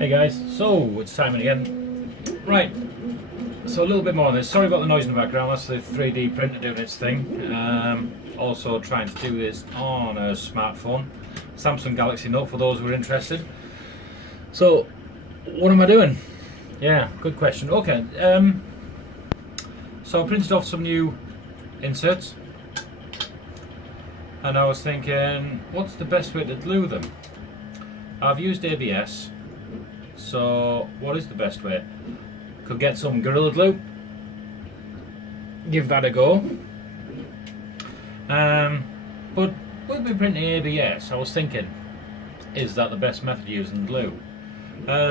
Hey guys, so it's Simon again. Right, so a little bit more on this. Sorry about the noise in the background, that's the 3D printer doing its thing. Also trying to do this on a smartphone, Samsung Galaxy Note for those who are interested. So, what am I doing? Yeah, good question. Okay, so I printed off some new inserts and I was thinking, what's the best way to glue them? I've used ABS. So, what is the best way? Could get some Gorilla Glue, give that a go. But with me printing ABS, I was thinking, is that the best method using glue?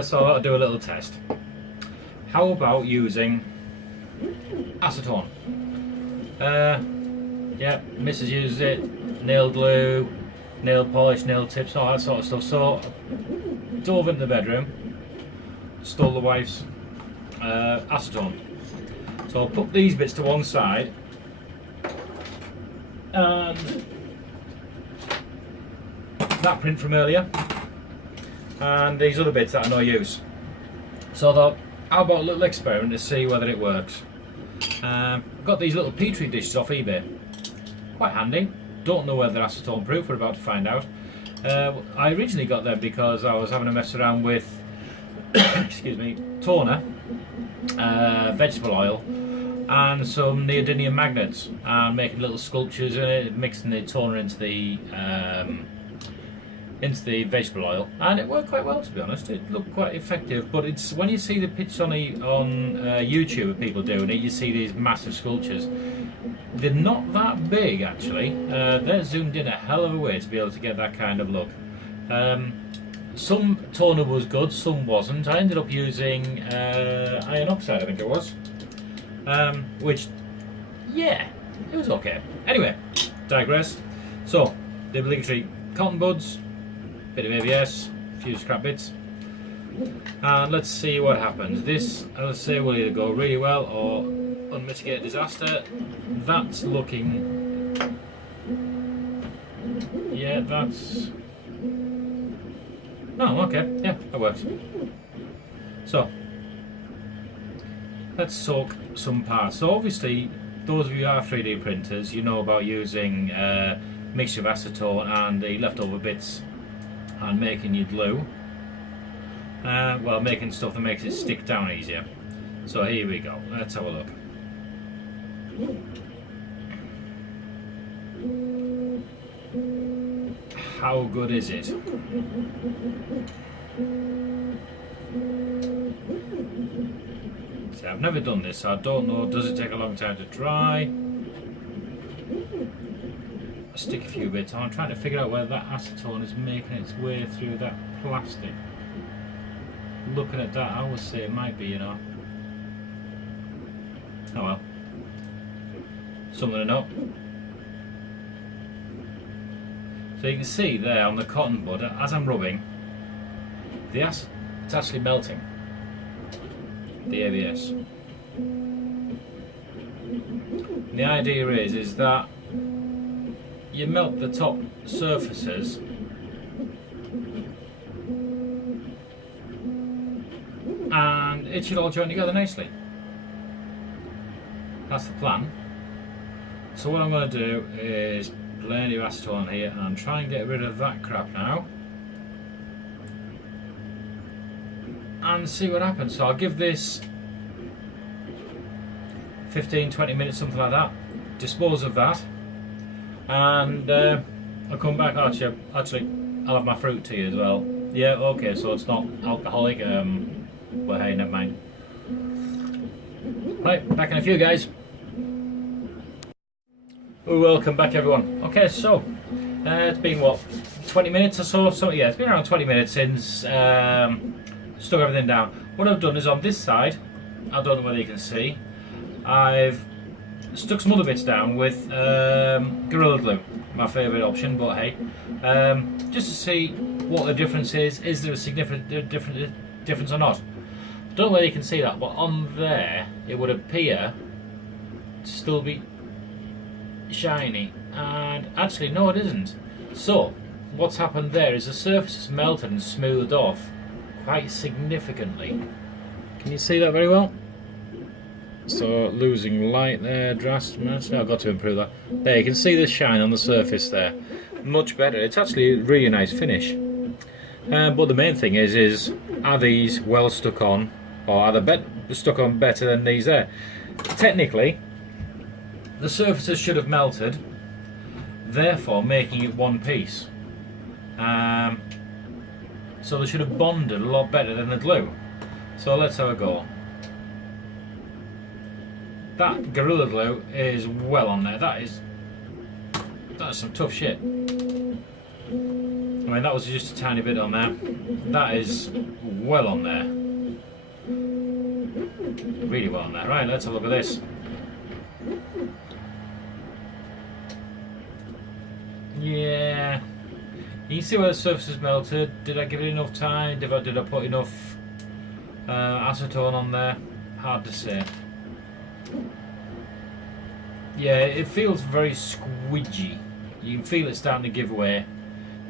So I'll do a little test. How about using acetone? Yeah, Mrs. uses it, nail glue, nail polish, nail tips, all that sort of stuff. So, dove into the bedroom, stole the wife's acetone. So I'll put these bits to one side and that print from earlier and these other bits that are no use. So I thought, how about a little experiment to see whether it works. I've got these little petri dishes off eBay. Quite handy. Don't know whether they're acetone proof, we're about to find out. I originally got them because I was having a mess around with excuse me, toner, vegetable oil and some neodymium magnets and making little sculptures in it, mixing the toner into the vegetable oil, and it worked quite well, to be honest. It looked quite effective, but it's when you see the pictures on YouTube of people doing it, you see these massive sculptures. They're not that big actually. They're zoomed in a hell of a way to be able to get that kind of look. Some toner was good, some wasn't. I ended up using iron oxide, I think it was, which, yeah, it was okay. Anyway, digress. So, the obligatory cotton buds, bit of ABS, a few scrap bits, and let's see what happens. This, let's say, will either go really well or unmitigated disaster. That's looking, yeah, that's, oh, okay, yeah, that works. So, let's soak some parts. So obviously, those of you who are 3D printers, you know about using mixture of acetone and the leftover bits and making your glue. Well, making stuff that makes it stick down easier. So here we go, let's have a look. How good is it? See, I've never done this, so I don't know. Does it take a long time to dry? I stick a few bits on. I'm trying to figure out whether that acetone is making its way through that plastic. Looking at that, I would say it might be, you know. Oh well. Something to know. So you can see there on the cotton bud, as I'm rubbing, the acid, it's actually melting, the ABS. And the idea is that you melt the top surfaces and it should all join together nicely. That's the plan. So what I'm going to do is plenty of acetone here and try and get rid of that crap now and see what happens. So I'll give this 15-20 minutes, something like that, dispose of that, and I'll come back. Actually I'll have my fruit tea as well. Yeah, okay, so it's not alcoholic, well hey, never mind. Right, back in a few, guys. Welcome back, everyone. Okay, so it's been what, 20 minutes or so? So yeah, it's been around 20 minutes since stuck everything down. What I've done is on this side, I don't know whether you can see, I've stuck some other bits down with Gorilla Glue, my favourite option, but hey, just to see what the difference is. Is there a significant difference or not? Don't know whether you can see that, but on there it would appear to still be shiny, and actually no, it isn't. So what's happened there is the surface is melted and smoothed off quite significantly. Can you see that very well? So losing light there drastically. I've got to improve that. There, you can see the shine on the surface there. Much better. It's actually a really nice finish. But the main thing is are these well stuck on, or are they stuck on better than these there? Technically, the surfaces should have melted, therefore making it one piece. So they should have bonded a lot better than the glue. So let's have a go. That Gorilla Glue is well on there. That's some tough shit. I mean, that was just a tiny bit on there. That is well on there. Really well on there. Right, let's have a look at this. Yeah. You can see where the surface is melted. Did I give it enough time? Did I put enough acetone on there? Hard to say. Yeah, it feels very squidgy. You can feel it starting to give way.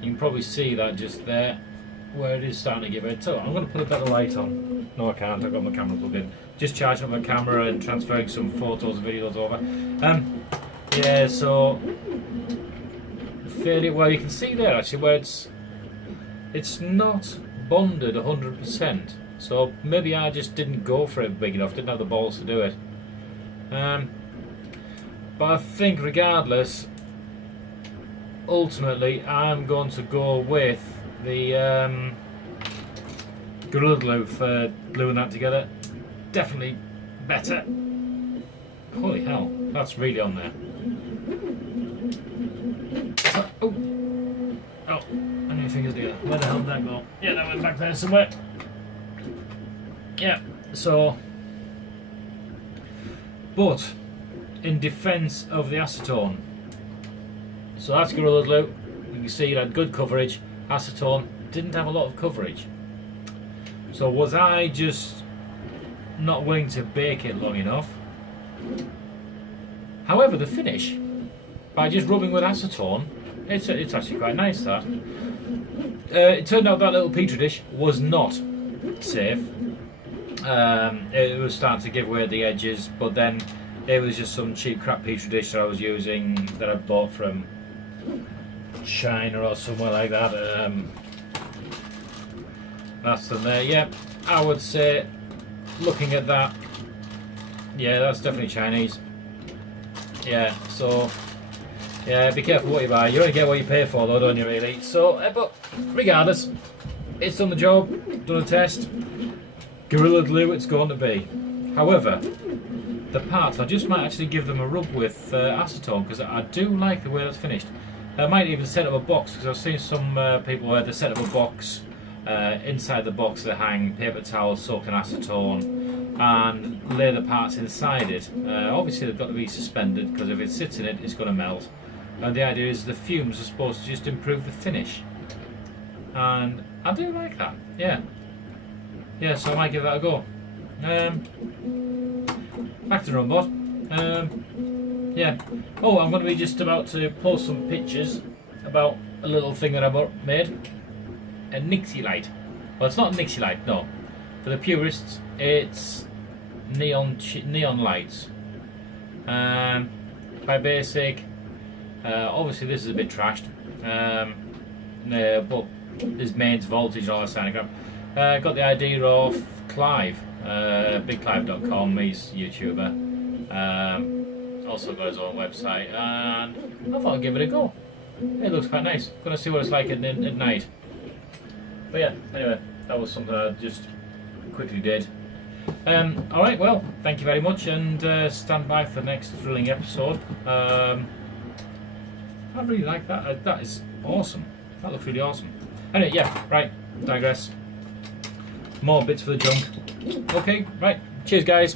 You can probably see that just there, where it is starting to give way. So I'm going to put a better light on. No, I can't. I've got my camera plugged in. Just charging up my camera and transferring some photos and videos over. Yeah, so fairly well. You can see there actually where it's not bonded 100%. So maybe I just didn't go for it big enough. Didn't have the balls to do it. But I think regardless, ultimately I'm going to go with the Gorilla Glue for gluing that together. Definitely better. Holy hell, that's really on there. Oh, how many fingers do you got? Where the hell did that go? Yeah, that went back there somewhere. Yeah, so, but in defence of the acetone, so that's Gorilla Glue. You can see it had good coverage. Acetone didn't have a lot of coverage. So was I just not willing to bake it long enough? However, the finish, by just rubbing with acetone, it's actually quite nice. That it turned out that little petri dish was not safe. It was starting to give way at the edges, but then it was just some cheap crap petri dish that I was using that I bought from China or somewhere like that. That's them there. Yeah, I would say, looking at that, yeah, that's definitely Chinese. Yeah, so yeah, be careful what you buy. You only get what you pay for, though, don't you, really? So, but regardless, it's done the job, done a test. Gorilla Glue it's going to be. However, the parts, I just might actually give them a rub with acetone, because I do like the way that's finished. I might even set up a box, because I've seen some people where they set up a box. Inside the box they hang paper towels soaked in acetone and lay the parts inside it. Obviously they've got to be suspended, because if it sits in it, it's going to melt. And the idea is the fumes are supposed to just improve the finish. And I do like that, yeah. Yeah, so I might give that a go. Back to Runbot. Yeah. Oh, I'm going to be just about to post some pictures about a little thing that I made. A Nixie light. Well, it's not a Nixie light, no. For the purists, it's neon lights. By basic, obviously this is a bit trashed, but there's mains, voltage, all that kind of crap. Got the idea of Clive, bigclive.com, he's a YouTuber. Also got his own website, and I thought I'd give it a go. It looks quite nice. Gonna see what it's like at night. But yeah, anyway, that was something I just quickly did. Alright, well, thank you very much, and stand by for the next thrilling episode. I really like that. That is awesome. That looks really awesome. Anyway, yeah, right, digress. More bits for the junk. Okay, right, cheers guys.